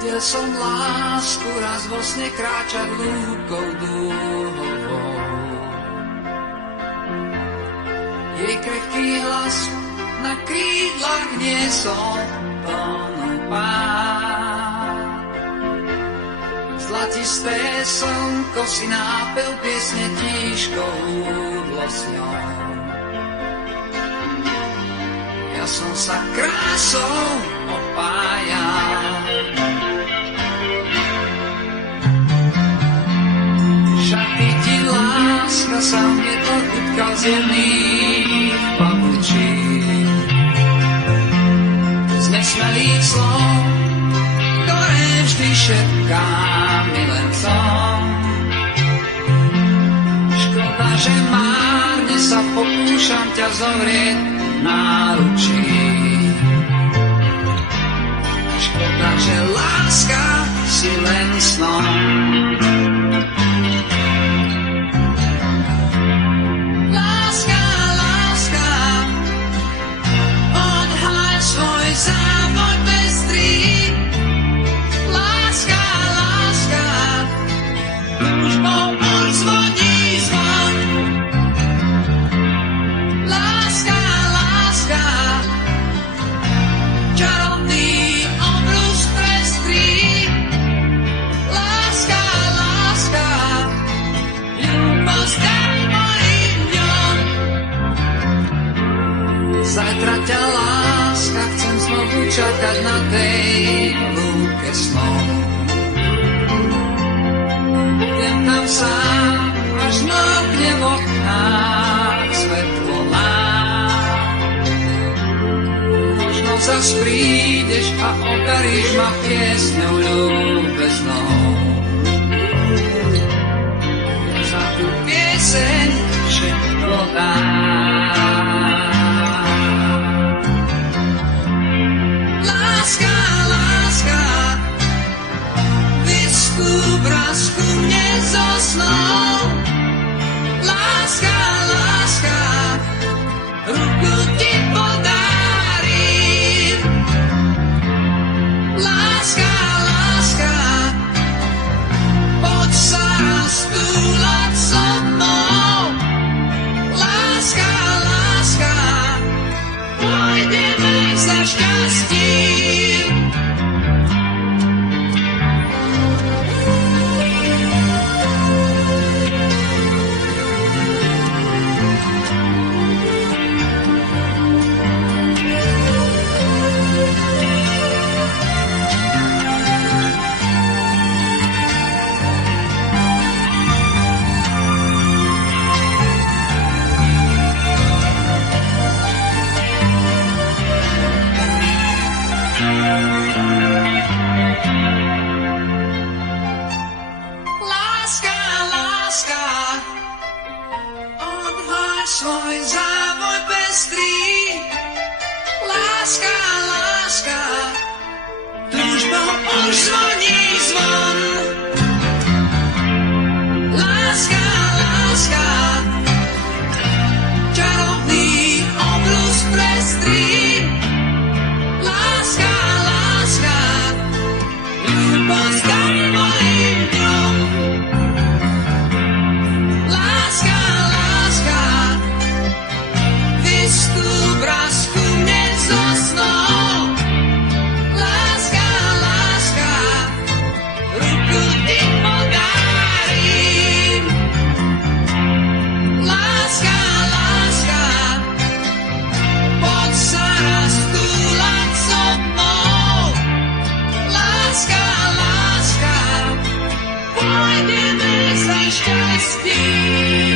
Videl som lásku raz vo sne kráčať lúkou dúhovou. Jej krehký hlas na krídlach niesol tónom pád. Zlatisté slnko si nápel piesne tížkou údlo s ňou. Ja som sa krásou opájal. Šaty ti láska sa vietor utkal z jemných pavučín. Z nesmelých slov, ktoré vždy šepkám milencom. Škoda, že márne sa pokúšam ťa zovrieť náručí. Škoda, že láska si len snom. Láska, láska, odhaľ svoj závoj pestrý. Láska, láska, túžbou odzvoní zvon. Láska, láska, čarovný obrus prestrý. Láska, láska, ľúbosť daj mojim dňom. Zajtra ťa, láska, chcem znovu čakať na tej lúke snov. Budem tam sám, až mokne v oknách svetlo nám. Možno zas prídeš a okaríš ma piesňou ľúbeznou. Za tú pieseň všetko dám. Láska, láska, vyskúp vrásku mne zo snou. Láska, láska, ruku ti podárim. Láska, láska, poď sa stúľať so mnou. Láska, láska, pôjdeme za šťastím. Láska, láska, odhaľ svoj závoj pestrý. Láska, láska, túžbou už zvoní zvon. Láska, láska, čarovný obrus prestrý. Láska, láska, ľúbosť daj mojim dňom. Láska, láska, vyskúp vrásku mne zo snou. Láska, láska, ruku ti podárim. Láska, láska, poď sa stúľať so mnou. Láska, láska, pôjdeme za šťastím.